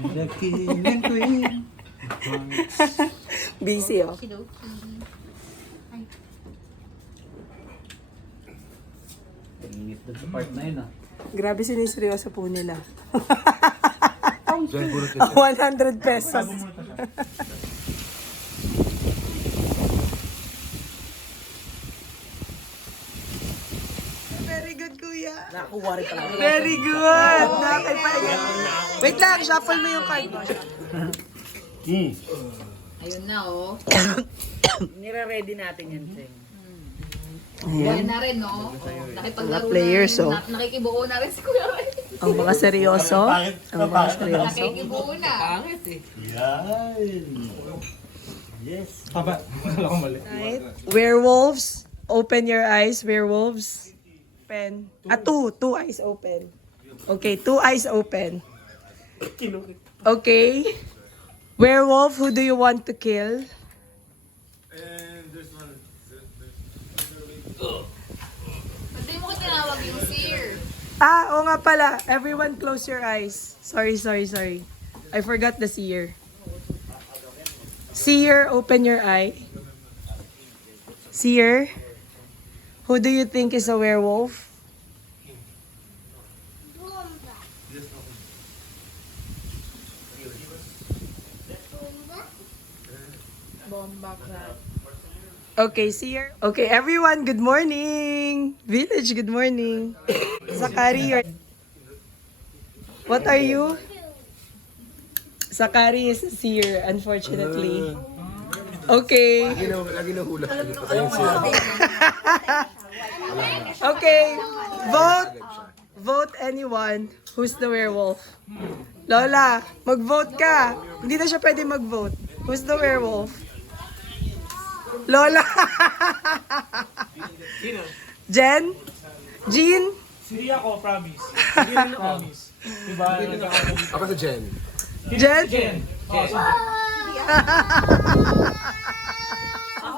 The king and queen. Busy, oh. Init doon sa part na yun, ah. Grabe siniseryoso po nila. Diyan, puro 100 pesos. Very good, kuya. Nakuha rin pala. Very good. Nakipagin. Wait lang, shuffle mo yung card mo. Ayun na, oh. Nire-ready natin yan, Cheng. Yan na rin, no? Nakipaglaro Mga players, na rin. oh. Nakikibuo na rin si Kuya Ray. Ang mga seryoso. Ang mga seryoso. Nakikibuo na. Pangit eh. Right. Werewolves. Open your eyes, werewolves. Open. Two eyes open. Okay, 2 eyes open. Okay. Werewolf, who do you want to kill? Ba't di mo ko tinawag yung seer? Oo nga pala. Everyone close your eyes. Sorry. I forgot the seer. Seer, open your eye. Seer, who do you think is a werewolf? Bomba crap. Okay, Seer. Okay, everyone, good morning. Village, good morning. Sakari, what are you? Sakari is a seer, unfortunately. Okay. Lagi na hula. Okay. Vote anyone who's the werewolf. Lola, mag-vote ka. Hindi na siya pwede mag-vote. Who's the werewolf? Lola. Jen? Jean? Hindi ako, promise. Hindi rin ako. Promise. Diba? Ako sa Jen. Jen? Jen.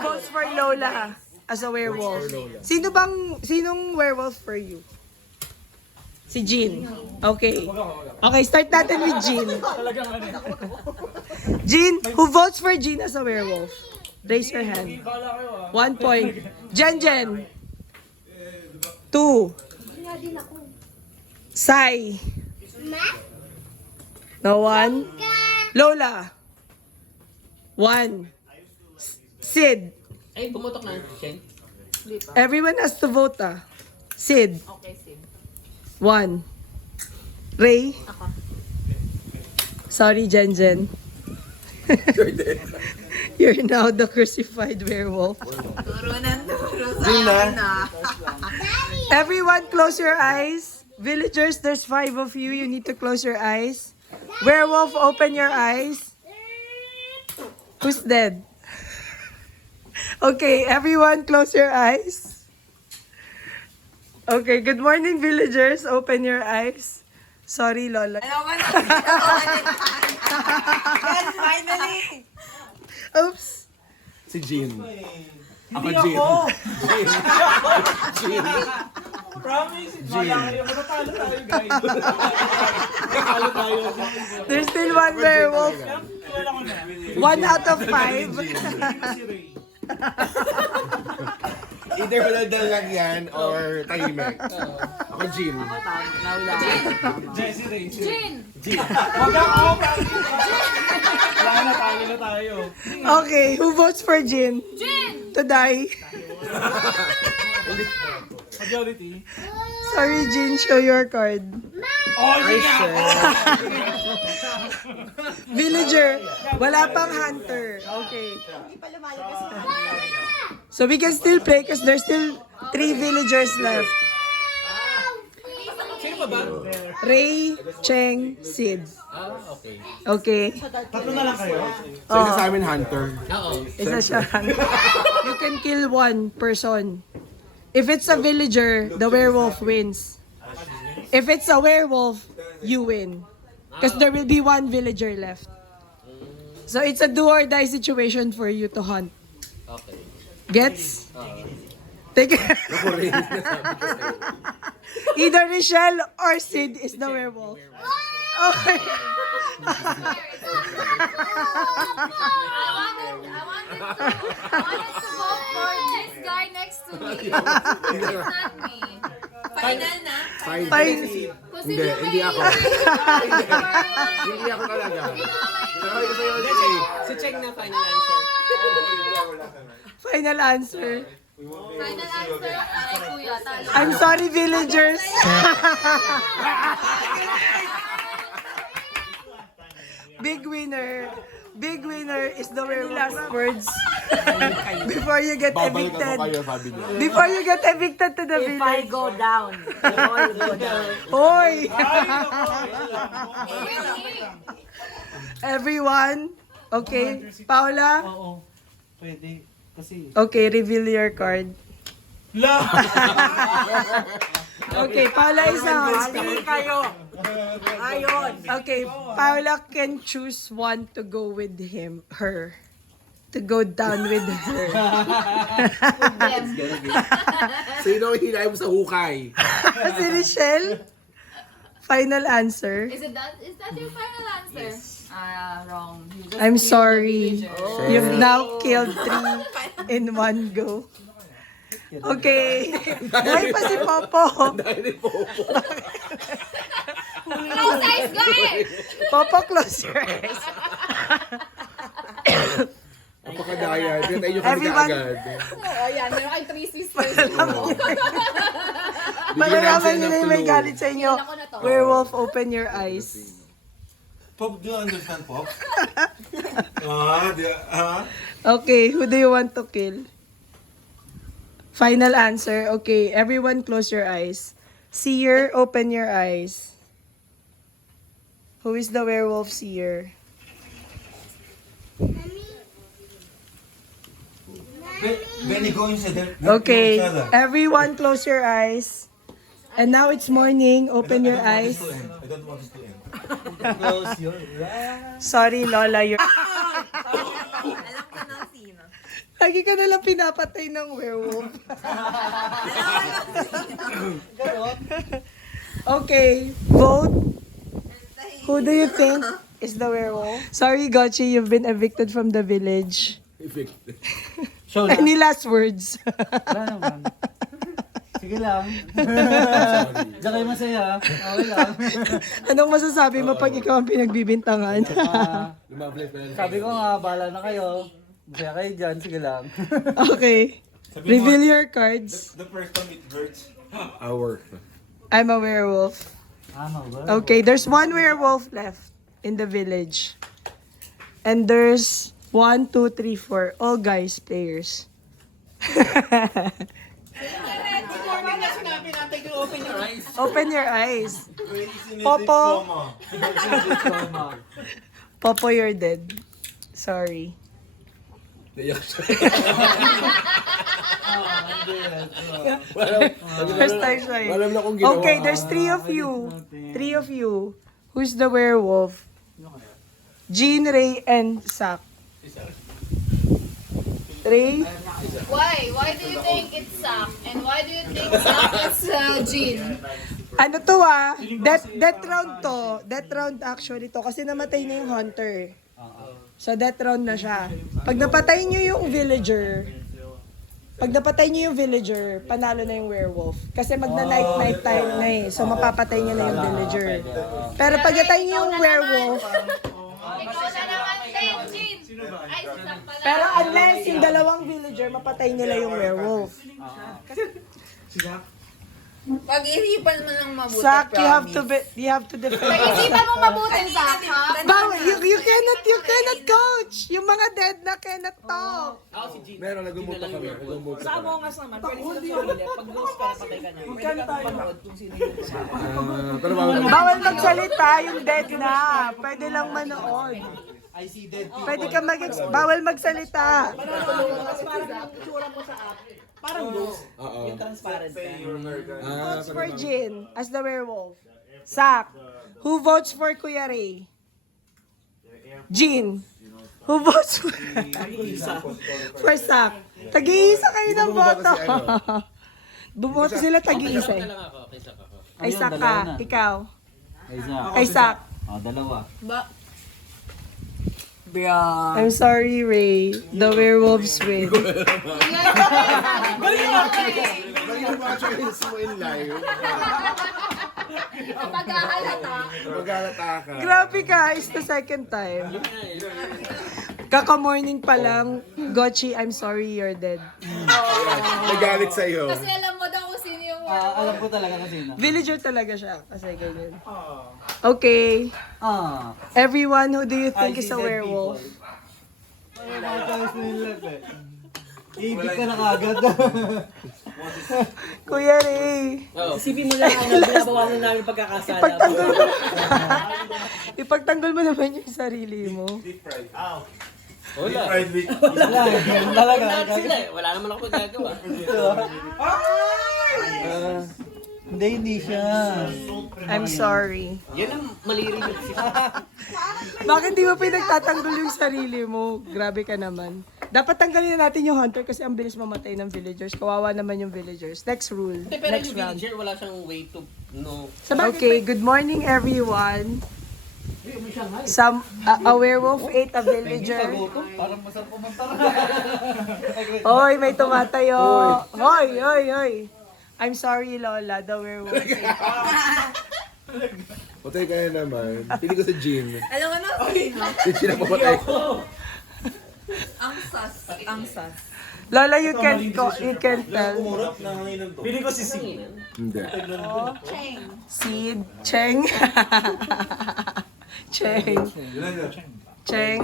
Votes for Lola as a werewolf. Sinong werewolf for you? Si Jean. Okay. Okay, start natin with Jean. Talagang ano. Jean, who votes for Jean as a werewolf? Raise your hand. Bala kayo 1 ah. point. Jen. 2. Sai. No one. Lola. 1. Sid. Ay, pumutok na, Cheng. Everyone has to vote, ah. Sid. Okay, Sid. 1. Ray. Ako. Sorry, Jen. You're now the crucified werewolf. Turo sa akin na. Everyone close your eyes. Villagers, there's 5 of you. You need to close your eyes. Werewolf, open your eyes. Who's dead? Okay, everyone close your eyes. Okay, good morning, villagers. Open your eyes. Sorry, Lola. Yes, finally! Oops. Si Jean. Ako Hindi Jean. ako. Jean. Promise. Bala kayo. Matatalo tayo, guys. Matatalo tayo. There's still one werewolf. Wala ko na. 1 out of 5. Si Ray. Either maladal lang yan or tahimik. Ako Jean. Si Ray. Jin! Wag ako. Wala na, talo na tayo. Okay, who votes for Jin? Jin! To die. Majority. Sorry, Jin, show your card. Oh, hindi nga ako. Villager, wala pang hunter. Okay. So we can still play because there's still 3 villagers left. Sino pa ba? Ray, Cheng, Sid. Okay. Okay. Tatlo na lang kayo. So isa sa amin, Hunter. Oo. Isa siya. You can kill 1 person. If it's a villager, the werewolf wins. If it's a werewolf, you win. Because there will be 1 villager left. So it's a do or die situation for you to hunt. Okay. Gets? Take Either Michelle or Sid is the werewolf. Okay. I wanted to vote for this guy next to me. It's not me. Final na? Fine. Fine. Kasi Hindi, yung hindi may- ako. Hindi ako talaga. Sabi ko sa'yo, Si Cheng na final answer. Final answer. Final answer ay kuya. Talo. I'm sorry, villagers. Big winner. Big winner is the very last words. Before you get babalik ako evicted. kayo, sabi niya. Before you get evicted to the If I village. go down, they all go down. Hoy! Really? Everyone. Okay. Paula? Oo. Pwede. Kasi Okay, reveal your card. La! Okay, Paula is out. Mali kayo. Ayon. Okay, Paula can choose one to go with her. To go down with her. Them. Sino ang hinay mo sa hukay? Si Michelle? Final answer. Is that your final answer? Wrong. You just I'm killed the sorry. villager. You've now killed 3 in one go. Okay. Ay pa si Popo. Close eyes, go ahead! Popo, close your eyes. Napakadaya. Tayo kami Everyone- kaagad. Oh, yan. Meron kayong 3 sisters. Malalaman nila yung may galit sa inyo. Ako na to. Werewolf, open your eyes. Pop, do you understand, Pop? Okay, who do you want to kill? Final answer. Okay, everyone close your eyes. Seer, open your eyes. Who is the werewolf seer? Benny, go inside there. Okay, everyone close your eyes. And now it's morning. Open your eyes. I don't want this to end. close your eyes. Sorry, Lola. You're... Lagi ka nalang pinapatay ng werewolf. Okay, vote. Who do you think is the werewolf? Sorry, Gochi, you've been evicted from the village. Show na. Any last words? Wala naman. Sige lang. Diyan kayo masaya. Okay lang. Anong masasabi mo pag ikaw ang pinagbibintangan? Sabi ko nga, bahala na kayo. Masaya kayo dyan. Sige lang. Okay. Reveal your cards. The first time it hurts. Hour. I'm a werewolf. Ano ba? Okay, there's one werewolf left in the village. And there's 1, 2, 3, 4. All guys players. Open your eyes. Popo. Popo, you're dead. Sorry. First time siya eh. Alam na kung ginawa. Okay, there's 3 of you. 3 of you. Who's the werewolf? Jean, Ray, and Sak. Ray? Why? Why do you think it's Sak? And why do you think Sak is Jean? Ano to death round to. Death round actually to. Kasi namatay na yung hunter. So death round na siya. Pag napatay nyo yung villager, panalo na yung werewolf. Kasi magna-night time na eh. So mapapatay nyo na yung villager. Pero pag natay nyo yung werewolf, Ikaw na naman din, Jean! Ay, si Sak pala. pero unless yung dalawang villager, mapatay nila yung werewolf. Pag-isipan mo ng mabuti, Sak, you have to defend. Pag-isipan mo mabuti, Sak, ha? Bawal, you cannot coach. Yung mga dead na cannot talk. Meron, nagumuta kami. Nagumuta Sa kami. Among Us naman, pwede sila sumali. Pag lose ka, napatay ka na. Pwede ka nang panood kung sino yung kasama. Pero bawal na. Bawal magsalita yung dead na. Pwede lang manood. I see dead people. Pwede ka bawal magsalita. Kasi parang yung itsura mo sa app, parang lose. Oo. Yung transparent ka. Votes for Jin as the werewolf. Sak. Who votes for Kuya Ray? Jin. Who votes for Sak? Tag-iisa kayo ng boto. Bumoto sila tag-iisa. Lang ako, kay Sak ako. Ay, Sak ka. Ikaw. Ay, Zach. Ay, Sak. Dalawa. I'm sorry, Ray. The werewolves win. Mali yung mga choices mo in live. Pagkahalata. Maghalata ka. Grabe ka, it's the second time. Kaka-morning pa lang, Gochi, I'm sorry, you're dead. Nagalit sa'yo. Kasi alam mo daw kung sino yung Alam ko talaga kasi na. Villager talaga siya, kasi ganyan. Okay, Ah. everyone, who do you think is a werewolf? Ay, mga choice nila eh. Ibig ka na kagad. Kuya Ray, Isipin mo lang ang binabawasan namin pagkakasala. ipagtanggol mo. Ipagtanggol mo naman yung sarili mo. Wala, ganun talaga. Lahat sila eh. Wala naman ako magagawa. Hindi siya. I'm sorry. Yan ang malirinig siya. Bakit di mo pinagtatanggol yung sarili mo? Grabe ka naman. Dapat tanggalin na natin yung hunter kasi ang bilis mamatay ng villagers. Kawawa naman yung villagers. Next rule. Pero Next yung round. villager, wala siyang way to know. Okay, good morning everyone. A werewolf ate a villager. Parang masarap pumunta. Hoy, may tumatayo. Hoy. I'm sorry, Lola. The werewolf ate. Patay ka na naman. Pili ko sa Jean. Alam mo na sino? Jean ang papatay ko. Ang sas. Lola, you can tell. Pili ko si Sing. Hindi. Seed. Cheng. Cheng. Cheng.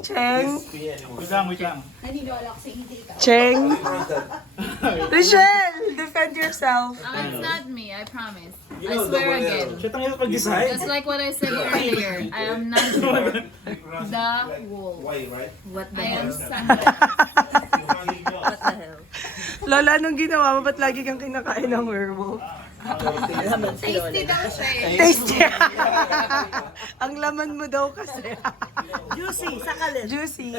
Cheng. Wait lang. Naniniwala ko sa hindi ka. Cheng. Rochelle, defend yourself. It's not me, I promise. I swear again. Siya tayo pag-decide. Just like what I said earlier, I am not the wolf. What I am Sandra. What the hell? Lola, anong ginawa mo? Ba't lagi kang kinakain ng werewolf? Tasty daw siya eh. Tasty. Ang laman mo daw kasi. Juicy, sakalit. Juicy.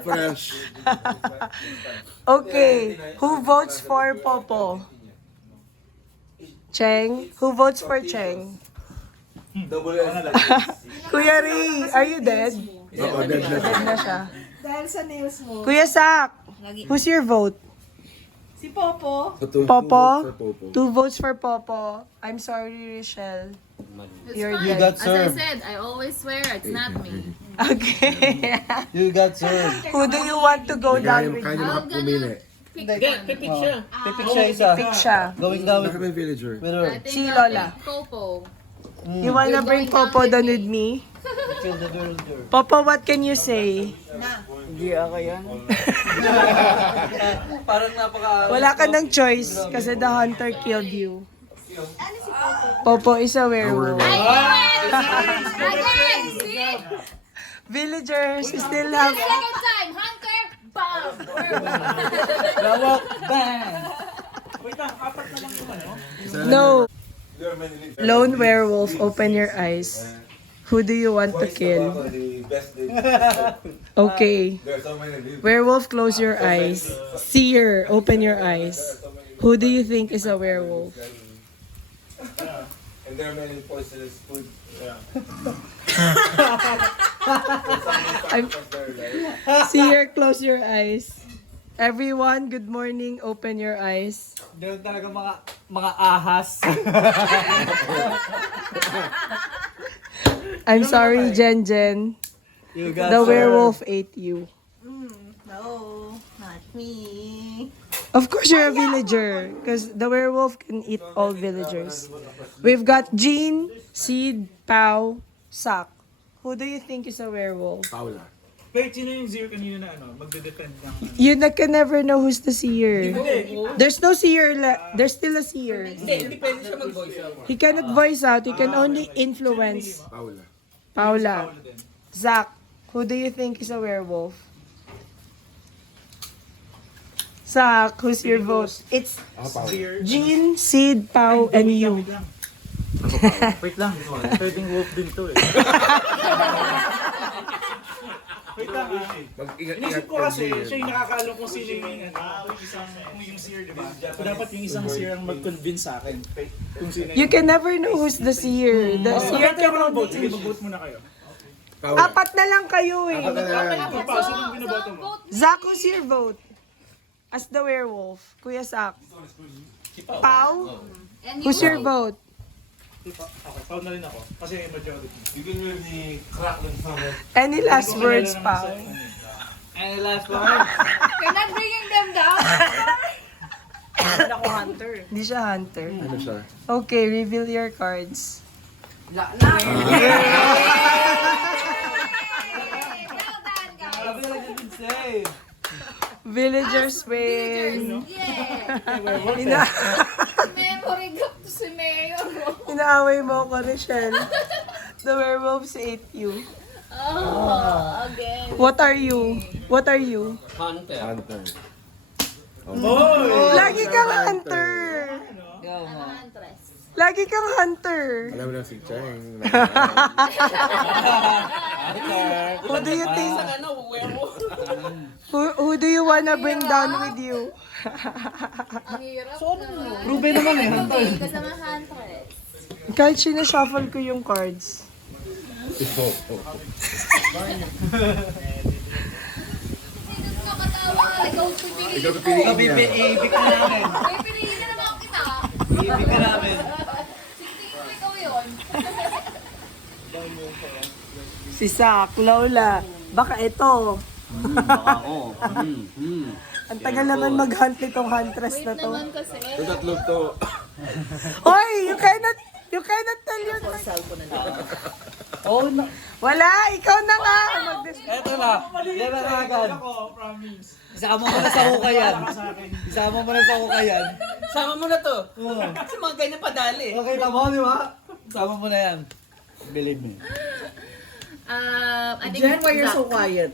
Fresh. Okay, who votes for Popo? Cheng? Who votes for Cheng? Kuya Ray, are you dead? Oo, dead na siya. Dead na siya. Dahil sa nails mo. Kuya Sak, who's your vote? Popo? 2 2 votes for Popo. I'm sorry, Rochelle. It's You're fine. dead. As I said, I always swear it's not me. Okay. You got served. Who do you want to go down with? Kaya I'm makapumili. gonna pick Hindi, one. pipik siya. Pipik siya isa. Pick siya. Going down Bakit may villager? with her. I think Si I'll Lola. pick Popo. You wanna bring Popo down with me? Kill the villager. Popo, what can you say? Hindi ako yan. Parang napaka... Wala ka ng choice kasi the hunter killed you. Popo is a werewolf. Again, see? Villagers still have... Second time, Hunter, bam! Lawak, bang! Wait lang, apat na lang yung ano. No. Lone werewolf, open your eyes. Who do you want to kill? Okay. Werewolf, close your eyes. Seer, open your eyes. Who do you think is a werewolf? And there are many poisonous food. Seer, close your eyes. Everyone, good morning. Open your eyes. Ganun talaga mga ahas. I'm sorry, Jen Jen. You got The served. werewolf ate you. No, not me. Of course, you're a villager because the werewolf can eat all villagers. We've got Jean, Seed, Pau, Sak. Who do you think is a werewolf? Paula. Wait, sino yung zero kanina na ano? Magde-defend ng ano? You can never know who's the seer. There's no seer. There's still a seer. Hindi pwede siya mag-voice out. He cannot voice out. He can only influence. Paula. Paula. Zach, who do you think is a werewolf? Zach, who's your vote? It's Paula. Jean, Sid, Pau, and you. Wait lang, pwedeng wolf din to eh. Wait lang ah. Mag-ingat-ingat Inisip ko ka, kasi, Jin. siya yung nakakaalam kung sino yung yung seer, di ba? So, dapat yung isang seer ang mag-convince sa akin kung sino You can never know who's the seer. The seer Mag-vote kayo ng vote. Sige, mag-vote muna kayo. Apat na lang kayo eh. Ito pa, sino yung binoboto mo? Zach, who's your vote? As the werewolf. Kuya Zach. Pau? And Who's your vote? Okay, found na rin ako. Kasi majority. You can really crack them somewhere. Any last words, Pau? Any last one? You're not bringing them down. Ako hunter. Hindi siya hunter. Ano siya? Okay, reveal your cards. Well done, guys. Sabi na lang din save. Villagers win. Yeah. Ina Memory gap to si Mayor. inaaway mo ko, Rochelle. The werewolves ate you. Oh, again. What are you? What are you? Hunter. Hunter. Lagi kang hunter. Ikaw mo. Huntress. Lagi kang hunter. Alam mo na si Cheng. Who do you think? Ano, werewolf? Who do you wanna bring down with you? Ang hirap naman. Ruben naman eh, hunter. Kasama Huntress. Kahit sinashuffle ko yung cards. Sino nakakatawa? Ikaw pipiliin Ikaw ko. pipiliin niya. Ibig ka namin. May piliin na naman kita. Ibig ka namin. Tingin ko ikaw yun. Si Zach, Lola. Baka ito. Baka ako. Ang tagal naman mag-hunt nitong huntress Wait na to. naman kasi. Ito tatlo to. Hoy, you cannot tell your... Oh, no. Wala, ikaw na nga. Eto na. Yan na agad. Ako, promise. Isama mo na sa hukayan. Sa akin. Isama mo na sa hukayan. Sama mo na to. Oo. Kasi mga ganyan padali. Okay, tama di ba? Isama mo na yan. Believe me. I think Jen, why you're Zach. so quiet?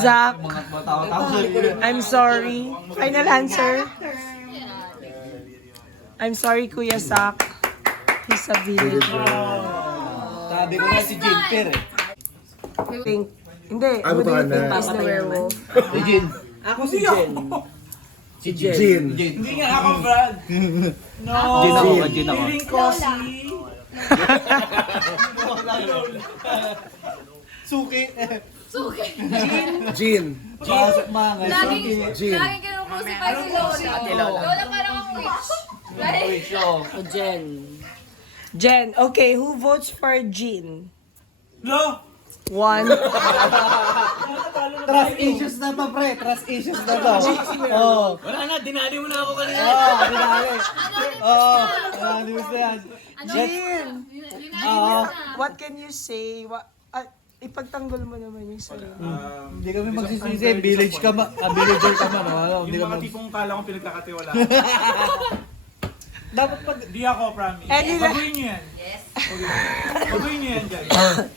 Zach, Mga tao-tao sa I'm sorry. Final answer. I'm sorry, Kuya Zach. He's a villager. Sabi ko na si Jinper eh. Think. Hindi, Ay, who do you butuhan think na. is the werewolf? Si Jin. Ako si Jen. Si Jin. Jin. Jin. Hindi nga ako, Brad. No. Jin ako, Jin ako. Feeling ko si... Suki. Suki. Jin. Pasok mga Laging, Jin. laging kinukrucify si Lola. Lola parang ang witch. Right? show. O Jen. Jen, okay, who votes for Jean? No! One. Trust issues na to, pre. Trust issues na to. Oo. Wala na, dinali mo na ako kanina. Oo, dinali. Oo. Anonymous na yan. Jean, Unanimous na. what can you say? Ipagtanggol mo naman yung sarili. Hindi kami magsisisi. Village ka ma. Villager ka man. Ano? Hindi Yung mga kami. tipong kala kong pinagkakatiwala. Dapat pag... Di ako, promise. Any la- Baguhin niyo yan. Yes. Baguhin niyo yan, guys.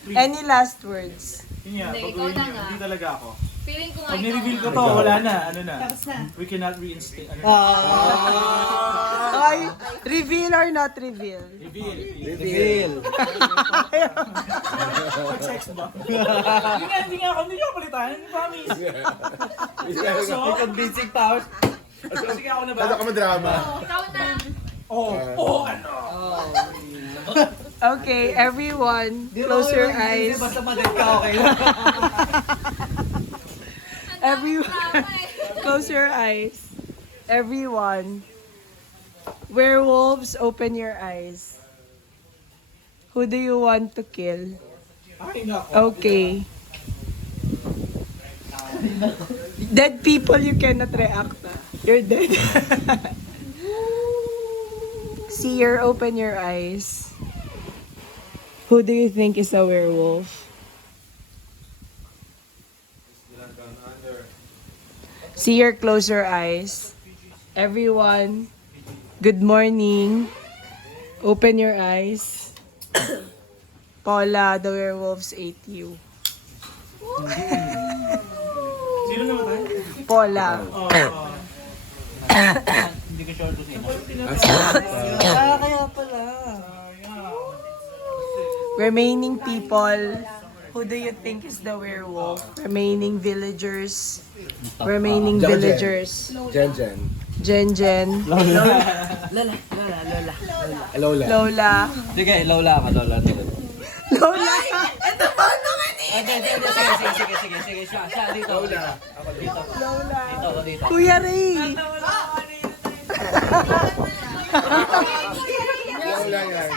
Please. Any last words? Yun yan, Hindi, baguhin ikaw na niyo. nga. Hindi talaga ako. Feeling ko nga Pag ikaw nireveal ko nga. to, wala na. Ano na? We cannot reinstate. Ano na? Ay, reveal or not reveal? Reveal. Sex ba? Hindi nga ako palitan. Promise. Seryoso? May convincing powers. Sige ako na ba? Ano ka madrama? Ikaw na. Oh, ano? Okay, everyone, close your eyes. Basta madag ka, okay? Close your eyes. Everyone. Werewolves, open your eyes. Who do you want to kill? Ay, nako. Okay. Dead people, you cannot react. You're dead. Seer, open your eyes. Who do you think is a werewolf? Seer, close your eyes. Everyone, good morning. Open your eyes. Paula, the werewolves ate you. Sino naman tayo? Paula. Hindi ko sure to sino. Kaya pala. Remaining people, Who do you think is the werewolf? Remaining villagers. Remaining villagers. Jen Jen. Jen Jen. Lola. Lola. Sige, lola ka, lola. Lola! Sige, siya, dito. Lola. Lola. Dito, ako dito. Kuya Ray! Lola yan.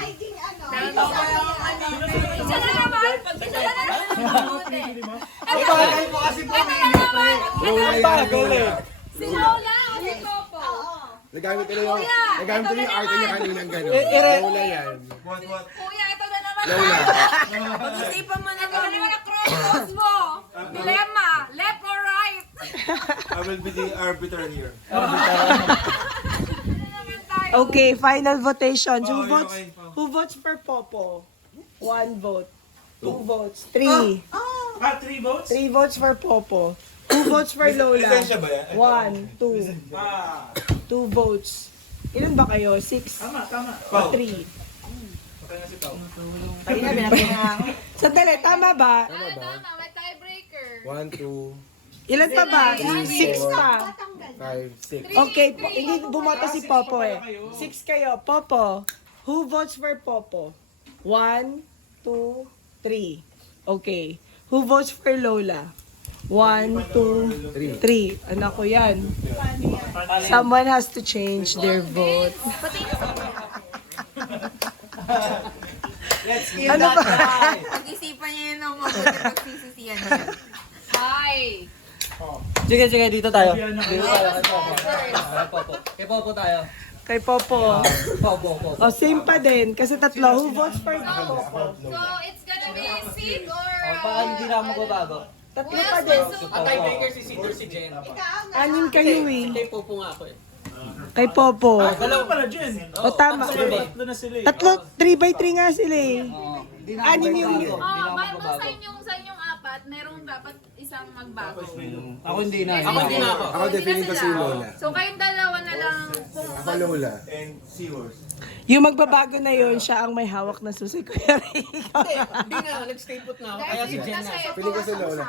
Lola yan. Si Lola o si Popo? Nagamit ko yung art niya kaninang gano'n. Lola yan. Kuya, ito na naman. Lola. Pag-isipan mo na naman yung crossroads mo. Dilemma, left or right? I will be the arbiter here. Okay, final votations. Who votes for Popo? 1 vote. 2 votes. 3. 3 votes? 3 votes for Popo. 2 votes for Lola. 1, 2. 2 votes. Ilan ba kayo? 6? Tama. 3. Okay na si Pao. Sandali, tama ba? Tama, may tiebreaker. 1, 2, Ilan pa ba? 6 pa. 5, 6. Okay, hindi bumoto si Popo eh. 6 kayo. Popo, who votes for Popo? 1, 2, 3. Okay. Who votes for Lola? 1, 2, 3. Anak ko yan. Someone has to change their vote. Ano ba? Pag-isipan niya yun ng mabuti pagsisisiyan niya. Hi! Sige, dito tayo. Dito tayo, kay Popo. Kay Popo tayo. Kay Popo. Popo. O, same pa din. Kasi tatlo. Who votes for Popo? So, it's gonna be Sid or... Baka hindi na magbabago. Tatlo pa din. Ang tiebreaker si Sid or si Jen. 6 kayo eh. Kay Popo nga ako eh. Kay Popo. Dalawa pala, Jen. O, tama. Tatlo na sila eh. Tatlo, 3x3 nga sila eh. Hindi na 6 yung... Oh, bago sa inyong apat, merong dapat isang magbago. Ako hindi na. Ako hindi na ako. Ako definitive ko si Lola. So, kayong dalawa na lang kung... Ako Lola. And seahorse. Yung magbabago na yun, siya ang may hawak na susi, Kuya Ray. Hindi nga, nag-stay put na ako. Kaya si Jen na. Piling ko si Lola.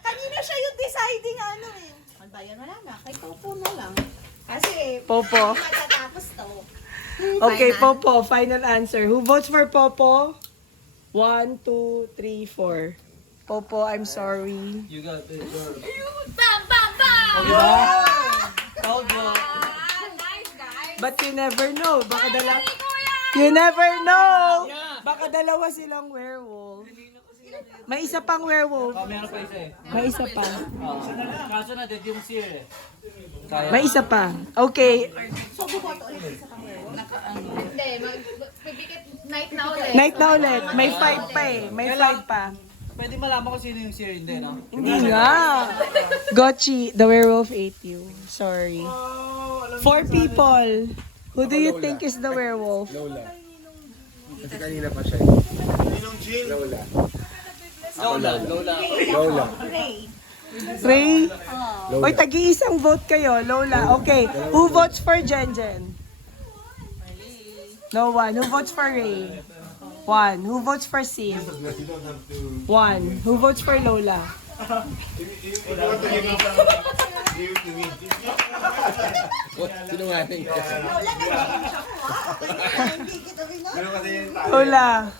Kanina siya yung deciding ano eh. Ano ba yan? Wala na. Kay Popo na lang. Kasi, Popo. matatapos to. Okay, Popo, final answer. Who votes for Popo? 1, 2, 3, 4. Popo, I'm sorry. You got it. Bam, bam, bam! Proud mo. Nice, guys! But you never know. Baka dalawa... Hey, kuya! You never know! Baka dalawa silang werewolf. May isa pang werewolf. Meron pa isa eh. May isa pa. Kaso na dead yung seer eh. May isa pa. Okay. Hindi, magbibigit night na ulit. Night na ulit. May 5 pa eh. May 5 pa. Pwede malaman kung sino yung seer, hindi no? Hindi nga. Gotchi, the werewolf ate you. Sorry. 4 people. Who do you think is the werewolf? Lola. Kasi kanina pa siya. Lola. Lola. Ray? Oy, tagi-isang vote kayo. Lola. Okay. Who votes for Jen Jen? No one. Who votes for Ray? 1. Who votes for Sid? 1. Who votes for Lola? Sinungaling ka. Lola, nag-game siya ko ha. Hindi kita binot. Lola.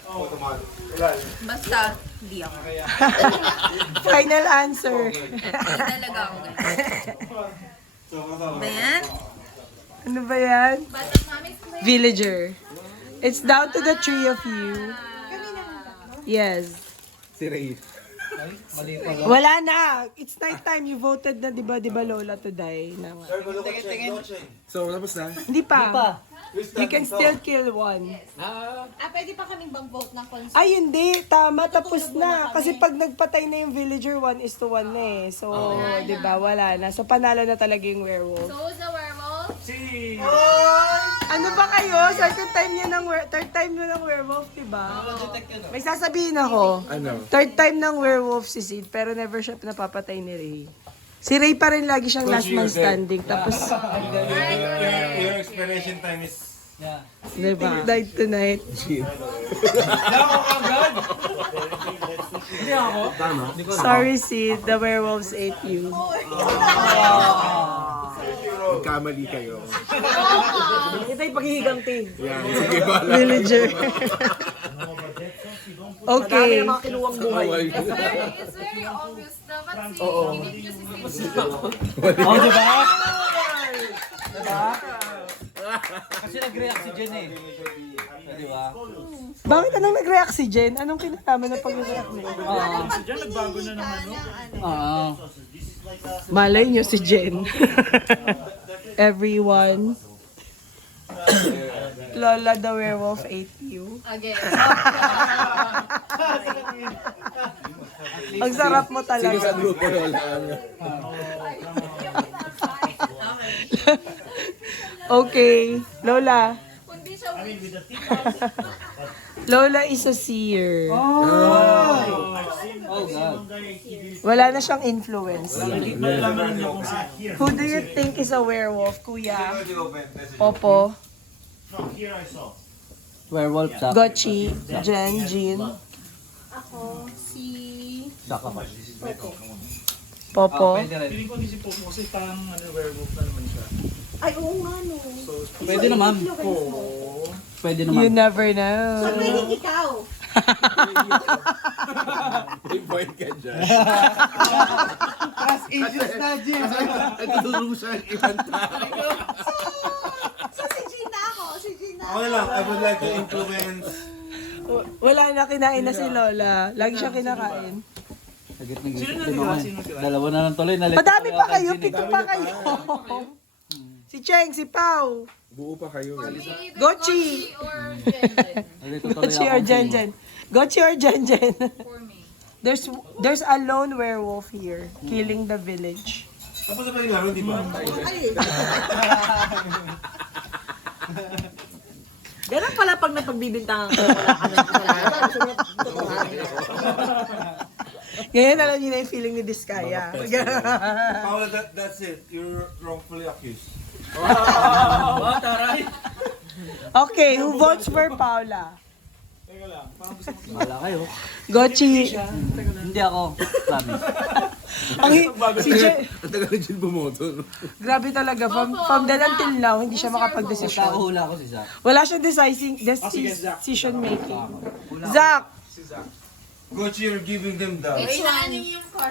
Basta, hindi ako. Final answer. Talaga ako, guys. Ba yan? Ano ba yan? But mommy's playing. Villager. It's down to the three of you. Yes. Si Ray. Wala na. It's night time. You voted na, di ba Lola to die? So, tapos na? Hindi pa. You can still kill one. Pwede pa kaming mag-vote ng consent. Ay, hindi. Tama. Tapos na. Kasi pag nagpatay na yung villager, 1:1 na eh. So, di ba, wala na. So, panalo na talaga yung werewolf. So, who's the werewolf? Ano ba kayo? Second time nyo ng third time nyo ng werewolf, di ba? May sasabihin ako. Ano? Third time ng werewolf si Sid, pero never siya napapatay ni Ray. Si Ray pa rin lagi siyang last man standing. Tapos, Your expiration time is Yeah. Diba? Night to night. Hindi ako. Sorry, Sid. The werewolves ate you. Magkamali kayo. Ito yung paghihiganti. Yan, sige ba? Villager. Marami Okay. na mga kinuwang buhay. It's very obvious dapat si Kinig nyo si Sid. Oh, diba? Diba? Kasi nag-react si Jen eh. Diba? Bakit anong nag-react si Jen? Anong kinalaman na pag-react niya? Si Jen nagbago na naman, no? Oo. Malay nyo si Jen. Everyone. Lola the werewolf ate you. Again. Ang sarap mo Sino sa talaga. grupo Lola? Okay. Lola. Kundi siya Lola is a seer. Oh, God. Wala na siyang influence. Who do you think is a werewolf, Kuya? Popo, Werewolf sa. Gochi, Jen, Jean, Ako, si... Saka pa. Popo. Pwede rin. Feeling ko hindi si Popo kasi parang werewolf na naman siya. Ay, oo nga no. Pwede naman. Pwede naman. You never know. So, pwede ikaw. May point ka dyan. Trust issues na, Jen. Natutulong siya ang ibang tao. So, si Gina ako. Si Gina Ako na lang, I would like to influence. Wala na, kinain na si Lola. Lagi siya kinakain. Sagit ng gitip din naman. Dalawa na lang tuloy. Madami pa kayo, pito pa kayo. Si Cheng, si Pau, Buo pa kayo. Gochi. or Jen. Gochi or Jenjen. Gochi or Jenjen. For me. There's a lone werewolf here, killing the village. Tapos na ba yung laro, di ba? Ganun pala pag napagbibintangan ka, wala ka ng kasalanan. Sunod, totohanin. Ngayon alam niyo na yung feeling ni Diskaya. Paula, that's it. You're wrongfully accused. Oh, taray. Okay, who votes for Paula? Wala kayo. Gochi. Hindi ako. Promise. Si Jen, Ang tagal na dyan bumoto. No? grabe talaga. From then until now, hindi siya makapag-desisyon. Kakahula ko si Zach. Wala siyang decision making. Zach, Coach, you're giving them down. Which one?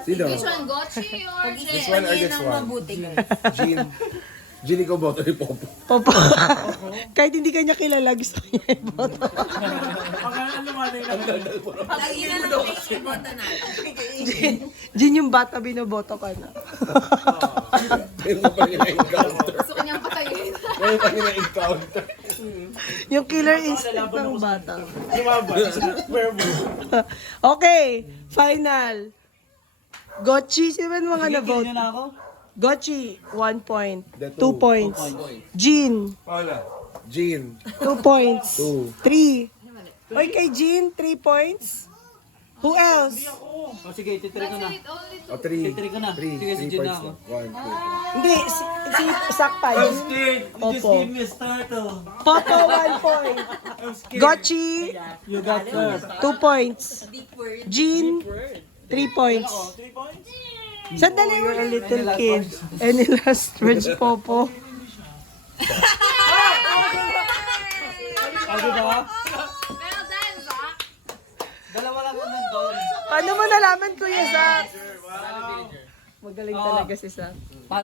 Sino? Which one? Gochi or This Jen? one or this one? Jean. Jean, ikaw boto ni Popo. Popo. Kahit hindi kanya kilala, gusto niya i-boto. Jin yung bata, binoboto ka na. Ngayon mo pa rin na-encounter. Gusto ko niyang patayin. Ngayon pa rin na-encounter. Yung killer instinct ng bata. Werewolf. Okay, final. Gochi, sino ba yung mga na-vote? Yun na ako. Gochi, 1 point. The 2 points. Jean, Paula. Jean. 2 points. 2. 3. Oy, kay Jean, 3 points. Who else? Oh, sige, titiri ko na. It only O, 3. Titiri ko na. 3. Sige, si 3 Jean na points ako. na. 1, Hindi, si Sakpa. Popo. me a startle. Popo, 1 point. Gochi, You got first. 2 points. Jean, 3 points. Sandali, you're a little kid. Any last words, Popo? Ano ba? Well done, Zach. Dalawa lang ang nandun. Paano mo nalaman, Kuya Zach? Magaling talaga si Zach.